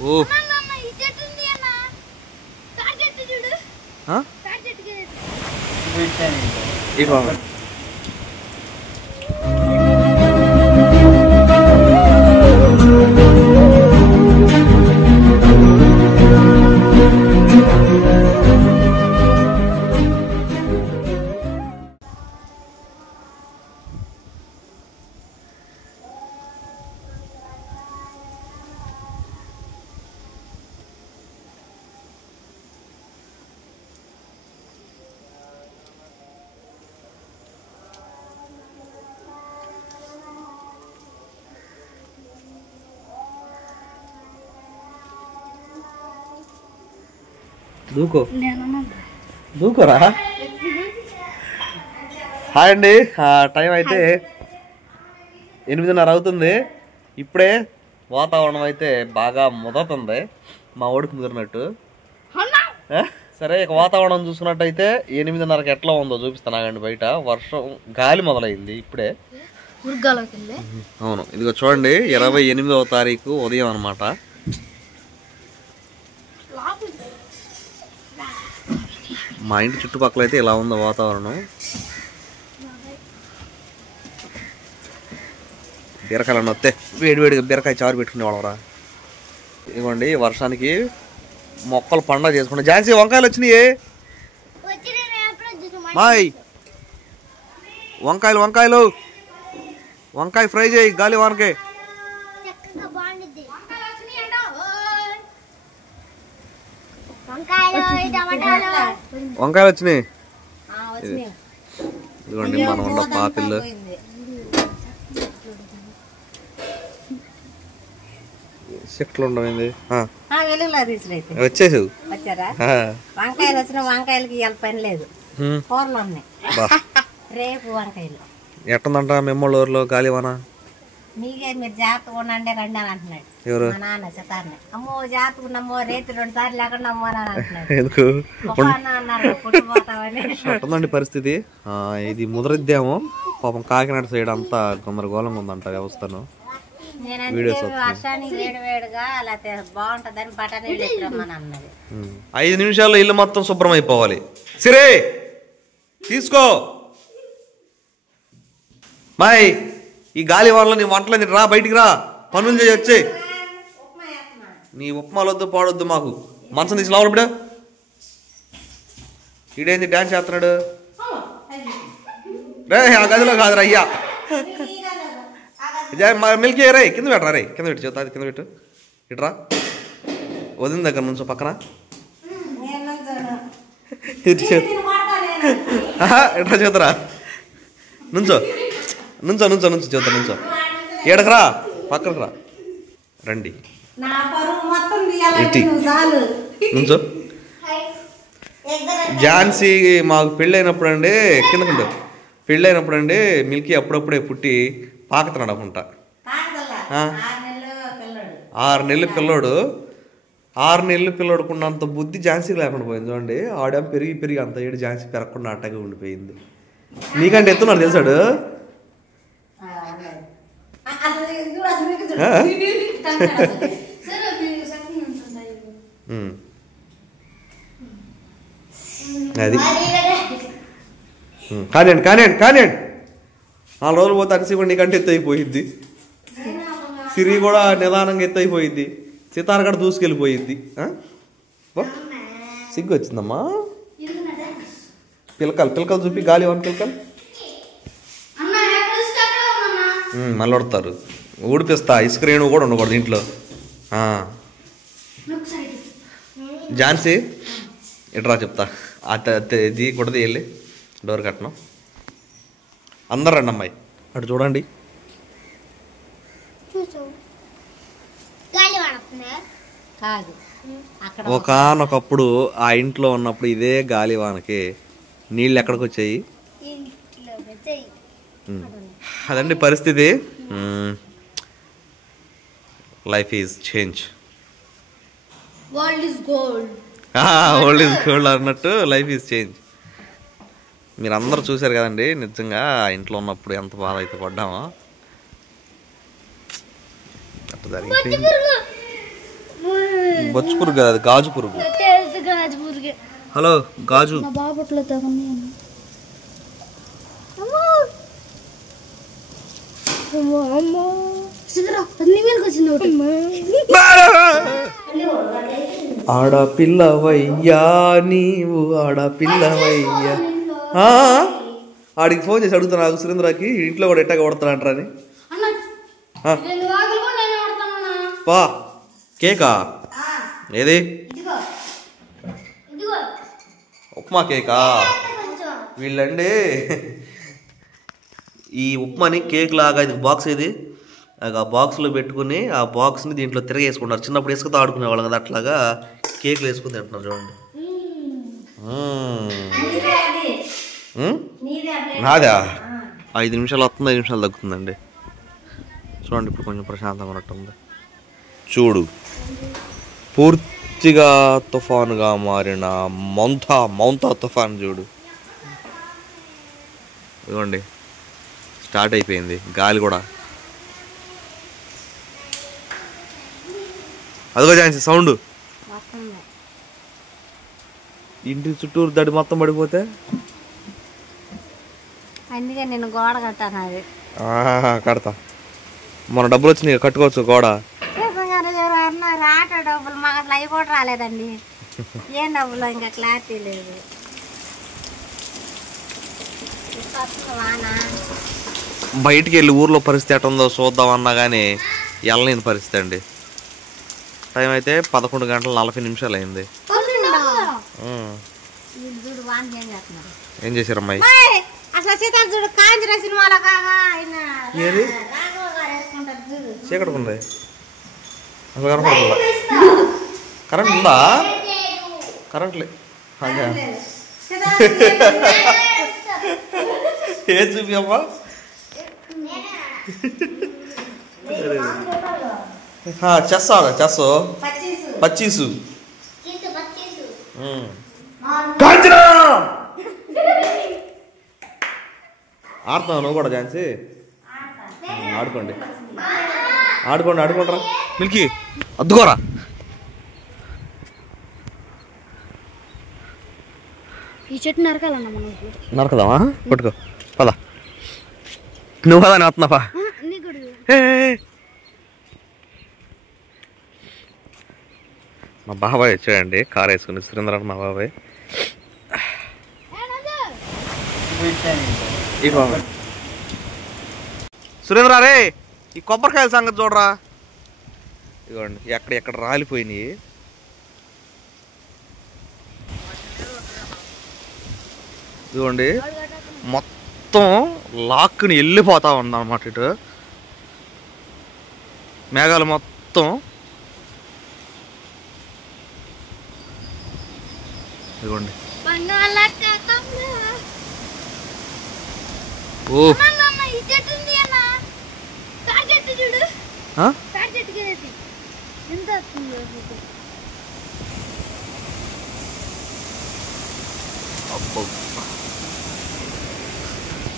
ఓ దూకో దూకోరా. Hi అండి, time అయితే 8:30 అవుతుంది. ఇప్పుడే వాతావరణం అయితే బాగా ముదురుతుంది, మా ఓడికి ముదిరినట్టు. సరే, ఇక వాతావరణం చూసుకున్నట్టయితే 8:30కి ఎట్లా ఉందో చూపిస్తాను ఆగండి. బయట వర్షం గాలి మొదలైంది ఇప్పుడే. అవును, ఇదిగో చూడండి, 28వ తారీఖు ఉదయం అనమాట. మా ఇంటి చుట్టుపక్కల అయితే ఇలా ఉందో వాతావరణం. బీరకాయలు వస్తే వేడివేడిగా బీరకాయ చారు పెట్టుకునేవాళ్ళరా. ఇదిగోండి, వర్షానికి మొక్కలు పండగ చేసుకుంటా. ఝాన్సీ, వంకాయలు వచ్చినాయి. మాయ్ వంకాయలు వంకాయలు వంకాయ ఫ్రై చేయి గాలి వానకే. వంకాయలు వచ్చినాయి. ఇదిగోండి మనం ఉన్న పాపిల్లు. చెట్లు ఉండమైంది వచ్చేసావు. వంకాయలు వచ్చిన వంకాయలకి పని లేదు, కూరలు ఉన్నాయి. రేపు వంకాయలు ఎట్టుందంట మిమ్మల్ని ఊర్లో గాలివాన? మీకే మీరు జాగ్రత్తగా ఉండండి రండి అని అంటున్నాడు మా నాన్న. చితాన్ని అమ్మో జాగ్రత్తగా ఉన్నామో, రేతి 2 సార్లు లేకుండా అమ్మో అని అంటున్నాడు. ఎందుకు అన్నారు పుట్టిపోతామని. ఎట్టుందండి పరిస్థితి? ఇది ముదరిద్దేమో పాపం. కాకినాడ సైడ్ అంతా గందరగోళంగా ఉందంట వ్యవస్థను. వర్షానికి వేడి వేడిగా లేకపోతే బాగుంటదని బఠానీ రమ్మని అన్నది. 5 నిమిషాల్లో ఇల్లు మొత్తం శుభ్రం అయిపోవాలి. సిరే తీసుకో. మాయ్, ఈ గాలి వాళ్ళ నీ వంటలని రా, బయటికి రా, పనులు చేయొచ్చే. నీ ఉప్మాలు వద్దు, పాడొద్దు మాకు. మనసు తీసి లోపల బిడ. ఈడేంది డాన్స్ చేస్తున్నాడు? రే, ఆ గదిలో కాదురా అయ్యా. మిల్కీ రే, కింద పెట్టరా, రే కింద పెట్టు. చేత కింద పెట్టు. ఇట్రా, వదిన దగ్గర నుంచో పక్కన. ఇట్రా చేతరా, నుంచో నుంచో నుంచో నుంచో చేత నుంచో. ఏడకరా, పక్కనకు రా, రండి నుంచో. ఝాన్సీ మాకు పెళ్ళైనప్పుడు అండి, కిందకుండు, పెళ్ళైనప్పుడు అండి మిల్కీ అప్పుడప్పుడే పుట్టి పాకుతున్నాడు అనుకుంటా. 6 నెలల పిల్లోడు. 6 నెలల పిల్లోడుకున్నంత బుద్ధి ఝాన్సీకి లేకుండా పోయింది. చూడండి, ఆడ పెరిగి పెరిగి అంత ఏడు ఝాన్సీ పెరగకుండా అట్టగా ఉండిపోయింది. నీకంటే ఎత్తున్నాడు తెలుసాడు. అది కానివ్వండి కానివ్వండి కానివ్వండి. 4 రోజులు పోతే అరిసివ్వండి, నీకంటే ఎత్తు అయిపోయిద్ది. సిరి కూడా నిదానంగా ఎత్తు అయిపోయిద్ది. సితార కూడా దూసుకెళ్ళిపోయిద్ది. సిగ్గు వచ్చిందమ్మా. పిలకలు పిలకలు చూపి గాలి వన్ పిలకలు మళ్ళీ వడతారు. ఊడిపిస్తా. ఇసుక రేణువు కూడా ఉండకూడదు ఇంట్లో. ఝాన్సీ ఇట్రా చెప్తా. ఇది కూడా వెళ్ళి డోర్ కట్టను. అందరు రండి అమ్మాయి. అటు చూడండి. ఒకనొకప్పుడు ఆ ఇంట్లో ఉన్నప్పుడు ఇదే గాలివానకి నీళ్ళు ఎక్కడికి వచ్చాయి? అదండి పరిస్థితి. Life is change, world is gold అన్నట్టు లైఫ్ ఈజ్ చేంజ్. మీరు అందరూ చూశారు కదండి, నిజంగా ఇంట్లో ఉన్నప్పుడు ఎంత బాధ అయితే పడ్డామో. దానికి బొచ్చు పురుగు కదా, అది గాజు పురుగు. హలో గాజు. ఆడపిల్లవయ్యా నీవు ఆడపిల్లవయ్యా. ఆడికి ఫోన్ చేసి అడుగుతున్నా నాకు సురేంద్రకి ఇంట్లో కూడా ఎట్టగా కొడతానంటారా అని. పా కేకా ఏది ఉప్మా కేకా? వీళ్ళండి ఈ ఉప్మాని కేక్ లాగా ఇది బాక్స్ ఇది ఆ బాక్స్లో పెట్టుకుని ఆ బాక్స్ని దీంట్లో తిరగేసుకుంటారు. చిన్నప్పుడు ఇసుకతో ఆడుకునేవాళ్ళం కదా, అట్లాగా కేక్లు వేసుకుని తింటున్నారు చూడండి. నాదా 5 నిమిషాలు వస్తుంది, 5 నిమిషాలు తగ్గుతుందండి. చూడండి ఇప్పుడు కొంచెం ప్రశాంతంగా ఉన్నట్టుంది. చూడు పూర్తిగా తుఫానుగా మారిన మౌంతా తుఫాన్ చూడు. ఇదిగోండి స్టార్ట్ అయిపోయింది గాలి కూడా. అదిగో ఛాన్స్ సౌండ్. ఇంటి చుట్టూరు దడి మొత్తం పడిపోతే అందుకే నేను గోడ కట్టాను. అది కడతా. మన డబ్బులు వచ్చినాయి కట్టుకోవచ్చు గోడ. ఆటో డబ్బులు మాకు అసలు అవి కూడా రాలేదండి. ఏం డబ్బులు ఇంకా క్లారిటీ లేదు. బయటికి వెళ్ళి ఊర్లో పరిస్థితి ఎట్ట ఉందో చూద్దామన్నా కానీ వెళ్ళలేని పరిస్థితి అండి. టైం అయితే 11:40 అయింది. ఏం చేశారు అమ్మాయి? చీకటి ఉంది అసలు కనపడుతుందా? కరెంట్ ఉందా? కరెంట్ లేదు. ఏ చూపి అమ్మా చెస్ ఆడ చెస్ పచ్చీసు ఆడుతున్నావు నువ్వు కూడా ఝాన్సీ? ఆడుకోండి ఆడుకోండి ఆడుకోండిరా. మిల్కీ అద్దుకోరా. ఈ చెట్టు నరకాలన్నా మనం. నరకదామా? పట్టుకో పదా. నువ్వు కదా వస్తున్నావా? మా బాబాయ్ వచ్చాడండి కారు వేసుకుని. సురేంద్ర మా బాబాయ్. సురేంద్ర రే ఈ కొబ్బరికాయల సంగతి చూడరా. ఇదిగోండి ఎక్కడ రాలిపోయినాయి. ఇదిగోండి మొత్తం లాక్కుని వెళ్ళిపోతా ఉందన్నమాట. ఇటు మేఘాలు మొత్తం ఇదిగోండి. ఓ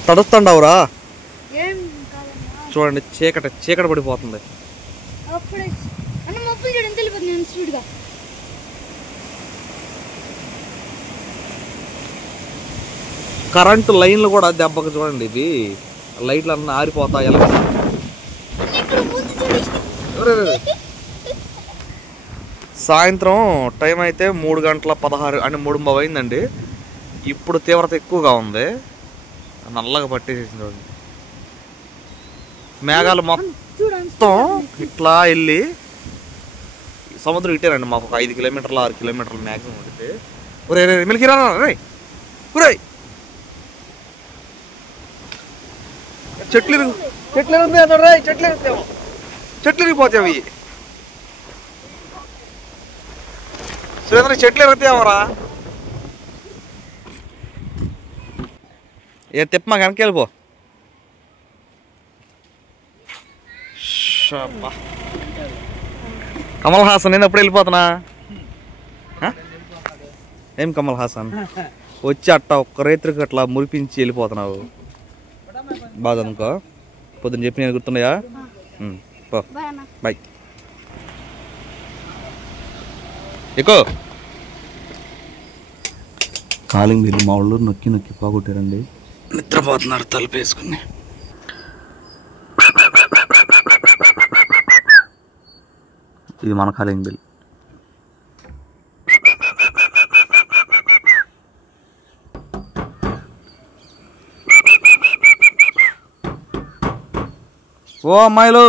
తడుస్తుండవురా. చూడండి చీకటి పడిపోతుంది. కరెంటు లైన్లు కూడా దెబ్బకు చూడండి. ఇవి లైట్లు అన్నీ ఆరిపోతాయి. ఎలా సాయంత్రం టైం అయితే 3:16 అంటే 3:30 అయిందండి. ఇప్పుడు తీవ్రత ఎక్కువగా ఉంది. నల్లగా పట్టేసేసింది. మేఘాలు మొత్తం ఇట్లా వెళ్ళి సముద్రం ఇట్టేనండి. మాకు ఒక 5 కిలోమీటర్లు 6 కిలోమీటర్లు మ్యాక్సిమం ఉంటుంది. ఒరే రే మిల్కి రా రే ఒరే. చెట్లు ఇరిగిపోతాయి అవి. సురేంద్ర చెట్లు ఎరుగుతాయేమోరా. ఏ తిప్ప మా వెనక్కి వెళ్ళిపో. కమల్ హాసన్ నేను ఎప్పుడు వెళ్ళిపోతున్నా? ఏం కమల్ హాసన్ వచ్చి అట్ట ఒక్క రైతుకి అట్లా మురిపించి వెళ్ళిపోతున్నావు. బాధ అనుకో. పొద్దున్న చెప్పి నేను గుర్తున్నాయా? బాయ్. ఎక్కువ కాలింగ్ బిల్లు మా వాళ్ళు నొక్కి నొక్కి పోగొట్టారండి. నిద్రపోతున్నారు తలుపు వేసుకుని. ఇది మన కాలింగ్ బిల్. ఓ అమ్మాయిలు,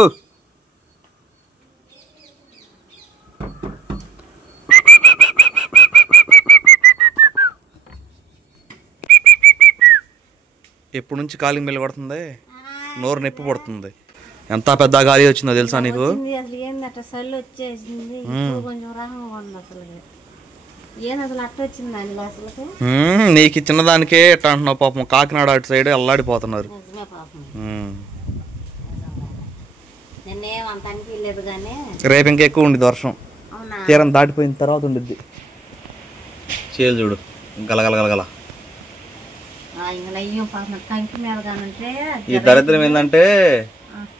ఎప్పుడు నుంచి కాలింగ్ బెల్ కొడుతుంది, నోరు నొప్పి పడుతుంది. ఎంత పెద్ద గాలి వచ్చిందో తెలుసా నీకు? అసలు ఏందట చల్లి వచ్చేసింది, కొంచెం రకంగా ఉంది. అసలు అసలు అట్ట వచ్చింది అందులో అసలు. నీకు చిన్నదానికే ఎట్లా అంటున్నావు? పాపం కాకినాడ అటు సైడ్ అల్లాడిపోతున్నారు. నిన్నేమంత అనిపించలేదు కానీ రేపు ఇంకెక్కువ ఉండేది వర్షం. తీరం దాటిపోయిన తర్వాత ఉండిద్ది. చేలు చూడు గలగలగలగల. ఈ దరిద్రం ఏంటంటే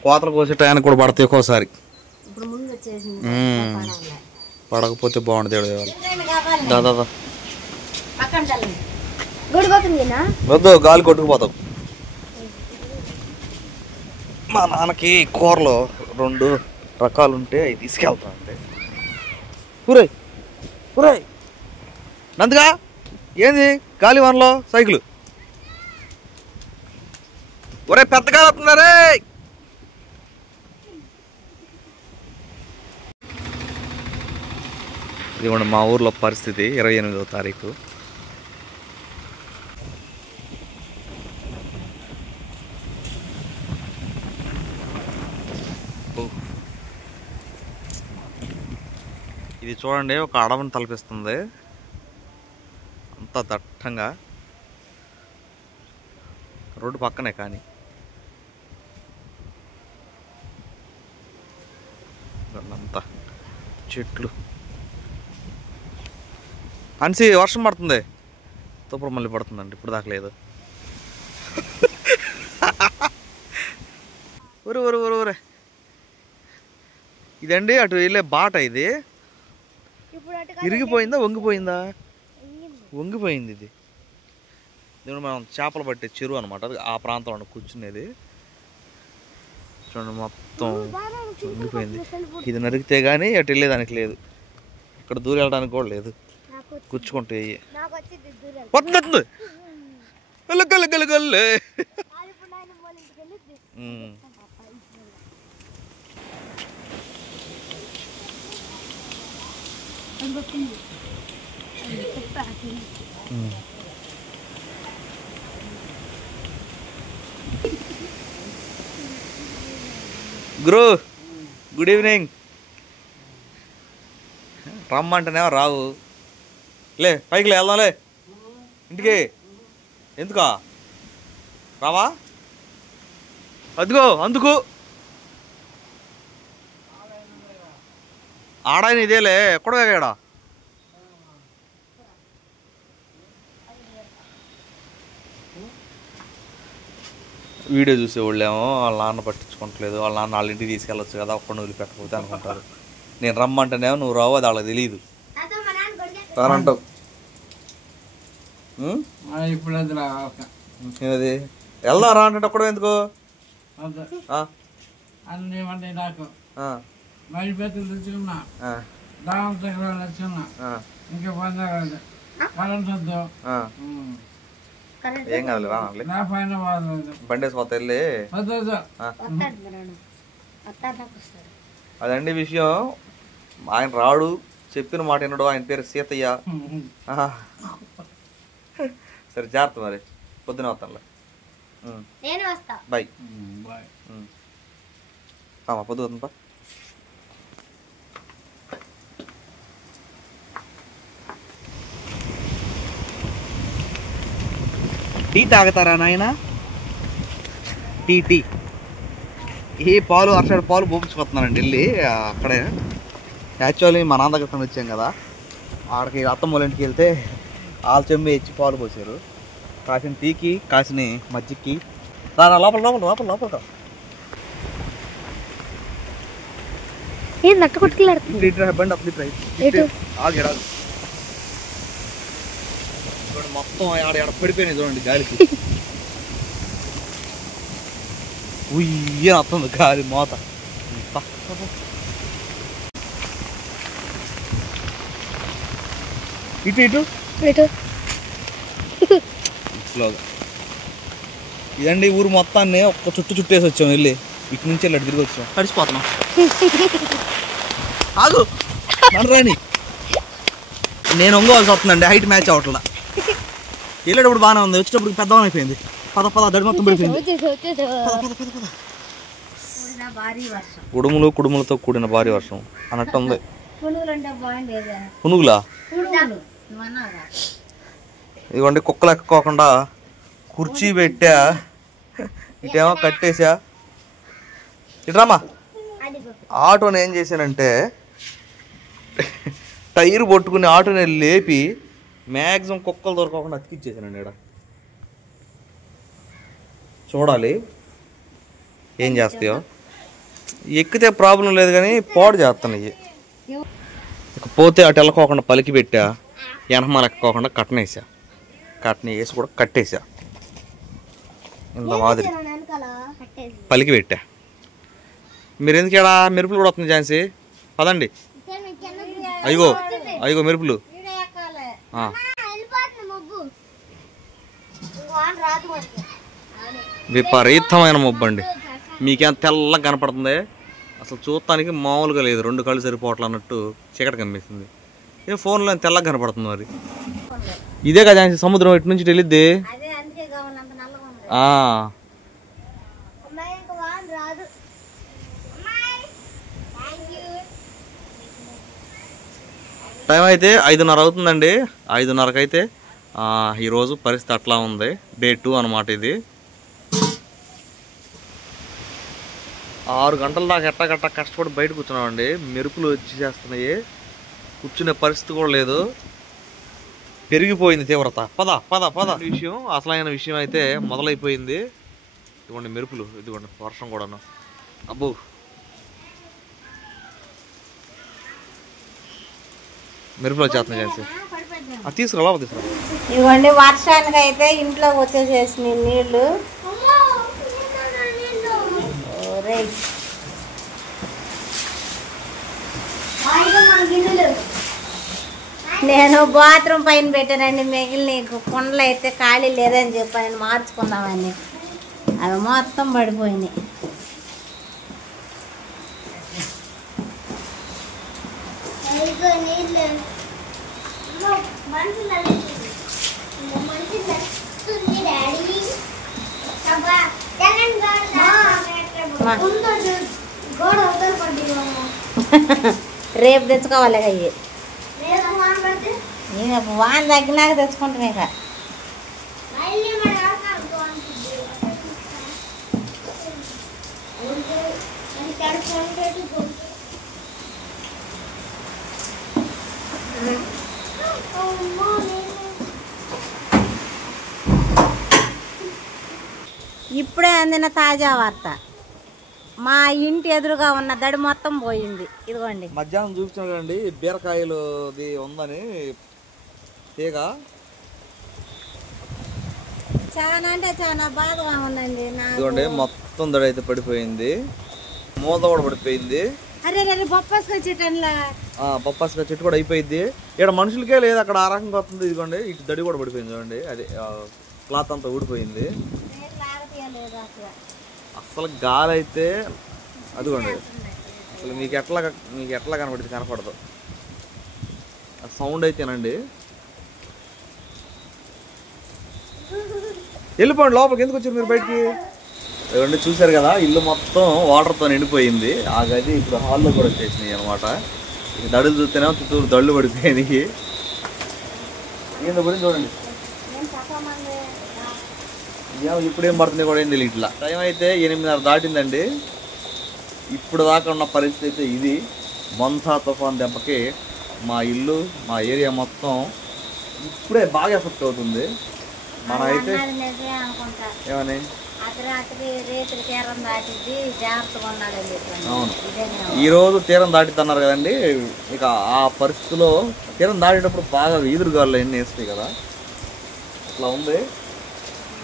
కోతలు కోసే టయానికి కూడా పడతాయి ఒక్కోసారి. పడకపోతే బాగుంటుంది. దాదా వద్దు, గాలి కొట్టుకుపోతావు. మా నాన్నకి కూరలో 2 రకాలు ఉంటే అవి తీసుకెళ్తా అంటే. ఊరే ఊరే నందుగా ఏంది గాలివానలో సైకిల్? ఒరే పెద్దగా వస్తున్నారే. ఇదిగోండి మా ఊర్లో పరిస్థితి 28వ తారీఖు. ఇది చూడండి, ఒక అడవిని తలపిస్తుంది అంత దట్టంగా. రోడ్డు పక్కనే కానీ అంతా చెట్లు. అన్సి వర్షం పడుతుంది, తూపరు మళ్ళీ పడుతుందండి. ఇప్పుడు దాకా లేదు. ఊరు ఊరు ఊరు ఊరే ఇదండి అటు వెళ్ళే బాట. ఇది ఇరిగిపోయిందా వంగిపోయిందా? వంగిపోయింది. ఇది దీన్ని మనం చేపలు పట్టే చెరువు అనమాట. ఆ ప్రాంతంలో కూర్చునేది చూడండి, మొత్తం వంగిపోయింది. ఇది నరికితే కానీ అటు వెళ్ళేదానికి లేదు, ఇక్కడ దూరం వెళ్ళడానికి కూడా లేదు. కూర్చుకుంటే వద్దు గల్లే. గురు గుడ్ ఈవినింగ్. రమ్మంటేనేమో రావు. లే పైకి వెళ్దాంలే ఇంటికి. ఎందుకా రావా? అదిగో అందుకు ఆడాయన ఇదేలే. ఎక్కడో ఎగాడా వీడియో చూసేవాళ్ళేమో వాళ్ళ నాన్న పట్టించుకోవట్లేదు, వాళ్ళ నాన్న వాళ్ళ ఇంటికి తీసుకెళ్ళొచ్చు కదా, ఒక్కడిని వదిలిపెట్టకపోతే అనుకుంటారు. నేను రమ్మంటేనేమో నువ్వు రావు, అది వాళ్ళకి తెలియదు అంటావు. అది వెళ్దాం రా అంటే ఒక్కడో ఎందుకు? ఏం కాదు బండి వేసుకోతా వెళ్ళి. అదండి విషయం. ఆయన రాడు, చెప్పిన మాట వినడు. ఆయన పేరు సీతయ్య. సరే జాగ్రత్త మరి, పొద్దున వస్తానులే. బాయ్. పొద్దు వస్తుందా? టీ తాగుతారా నాయన? టీ టీ ఏ పాలు అరసైడ్ పాలు పోపించుకొస్తున్నానండి వెళ్ళి అక్కడే. యాక్చువల్లీ మా నాన్న దగ్గర వచ్చాం కదా, ఆడికి అత్తమ్మ వాళ్ళ ఇంటికి వెళ్తే వాళ్ళ చెమ్మి ఇచ్చి పాలు పోసారు. కాసిన టీకి కాసిన మజ్జికి. లోపల లోపల లోపల లోపల నట్టు కొట్టుకెళ్ళాడుతుంది బండి అప్పుడు ఆగాడు మొత్తం ఆడ పడిపోయినాయి చూడండి గాలికి ఉయ్యని వస్తుంది గాలి మోత ఇటు ఇటు స్లోగా ఇదండి ఊరు మొత్తాన్ని ఒక్క చుట్టేసి వచ్చాం వెళ్ళి ఇటు నుంచి వెళ్ళి తిరిగి వచ్చాం తడిసిపోతున్నాం ఆగు రాని నేను ఒంగోవాల్సి వస్తుందండి హైట్ మ్యాచ్ అవట్లా వెళ్ళేటప్పుడు బాగానే ఉంది వచ్చేటప్పుడు పెద్దవాన్ అయిపోయింది పద దడి మొత్తం పడిపోయింది కుడుములతో కూడిన భారీ వర్షం అన్నట్టు ఉంది పునుగులా ఇదిగోండి కుక్కలు ఎక్కకోకుండా కుర్చీ పెట్టా ఇటేమో కట్టేసా ఇట్రామా ఆటోని ఏం చేశానంటే టైర్ పట్టుకుని ఆటోని లేపి మ్యాక్సిమం కుక్కలు దొరకకుండా అతికిచ్చేసానండి ఇక్కడ చూడాలి ఏం చేస్తాయో ఎక్కితే ప్రాబ్లం లేదు కానీ పాడు చేస్తున్నాయి ఇకపోతే అటు వెళ్ళకోకుండా పలికి పెట్టా వెనకమాల ఎక్కకోకుండా కట్టనేసా కట్టని వేసి కూడా కట్టేసా ఇంత మాదిరి పలికి పెట్టా మీరు ఎందుకు ఇక్కడ మెరుపులు కూడా వస్తుంది ఝాన్సీ పదండి అయ్యో మెరుపులు విపరీతమైన మబ్బు అండి మీకేం తెల్లగా కనపడుతుంది అసలు చూడటానికి మామూలుగా లేదు 2 కళ్ళు సరిపోవట్లే అన్నట్టు చీకటి కనిపిస్తుంది ఏ ఫోన్లో తెల్లగా కనపడుతుంది మరి ఇదే కదా సముద్రం ఇటు నుంచి వెళ్ళిద్ది టైం అయితే 5:30 అవుతుందండి 5:30కి అయితే ఈరోజు పరిస్థితి అట్లా ఉంది డే 2 అనమాట ఇది 6 గంటల దాకా ఎట్టగట్ట కష్టపడి బయట కూర్చున్నామండి మెరుపులు వచ్చేస్తున్నాయి కూర్చునే పరిస్థితి కూడా లేదు పెరిగిపోయింది తీవ్రత పద విషయం అసలైన విషయం అయితే మొదలైపోయింది ఇదిగోండి మెరుపులు ఇదిగోండి వర్షం కూడాను అబ్బో మెరుపులు వచ్చేస్తున్నాయి చేసి తీసుకురా ఇవ్వండి వర్షానికి అయితే ఇంట్లోకి వచ్చేసేసినాయి నీళ్లు నేను బాత్రూమ్ పైన పెట్టానండి మిగిలిన కొండలు అయితే ఖాళీ లేదని చెప్పాను మార్చుకుందామని అవి మొత్తం పడిపోయినాయి రేపు తెచ్చుకోవాలి అయ్యి నేను వాన తగ్గినాక తెచ్చుకుంటాను ఇక ఇప్పుడే అందిన తాజా వార్త మా ఇంటి ఎదురుగా ఉన్న దడి మొత్తం పోయింది ఇదిగోండి మధ్యాహ్నం చూపించాను కదండి బీరకాయలు ఉందని తీగ చాలా అంటే చాలా బాధగా ఉందండి ఇదిగోండి మొత్తం దడి అయితే పడిపోయింది మూత కూడా పడిపోయింది అరే బొప్పాసుగా చెట్టు బొప్పాసుగా చెట్టు కూడా అయిపోయింది ఇక్కడ మనుషులకే లేదు అక్కడ ఆ రకంగా వస్తుంది ఇదిగోండి ఇటు దడి కూడా పడిపోయింది చూడండి అదే క్లాత్ అంతా ఊడిపోయింది అసలు గాలి అయితే అదిగోండి అసలు మీకు ఎట్లా కనపడదు ఆ సౌండ్ అయితేనండి వెళ్ళిపోండి లోపలికి ఎందుకు వచ్చారు మీరు బయటికి ఇవన్నీ చూసారు కదా ఇల్లు మొత్తం వాటర్తో నిండిపోయింది ఆ గది ఇప్పుడు హాల్లో కూడా వచ్చేసినాయి అనమాట ఇక దడులు చూస్తేనే చుట్టూరు దళ్ళు పడిపోయినాయి ఏందో గురించి చూడండి ఇప్పుడేం పడుతుంది కూడా ఏం తెలియదు ఇట్లా టైం అయితే 8:30 దాటిందండి ఇప్పుడు దాకా ఉన్న పరిస్థితి అయితే ఇది మంతా తుఫాన్ దెబ్బకి మా ఇల్లు మా ఏరియా మొత్తం ఇప్పుడే బాగా ఎఫెక్ట్ అవుతుంది మన అయితే ఏమని అర్ధరాత్రి రేతులు తీరం దాటిద్ది, జాగ్రత్తగా ఉండాలని చెప్పండి. అవును, ఈరోజు తీరం దాటిద్దన్నారు కదండి. ఇక ఆ పరిస్థితిలో తీరం దాటేటప్పుడు బాగా ఈదురుగాలు ఎన్ని వేస్తాయి కదా, అట్లా ఉంది.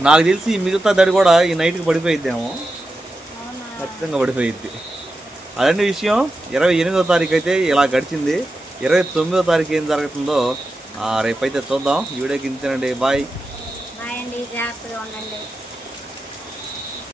నాకు తెలిసి ఈ మిగతా దడి కూడా ఈ నైట్కి పడిపోయిద్దేమో, ఖచ్చితంగా పడిపోయిద్ది. అదండి విషయం. 28వ తారీఖు అయితే ఇలా గడిచింది. 29వ తారీఖు ఏం జరుగుతుందో రేపైతే చూద్దాం. ఈ వీడియోకి ఇంతేనండి. బాయ్. బాయ్ అండి, జాగ్రత్తగా ఉండండి.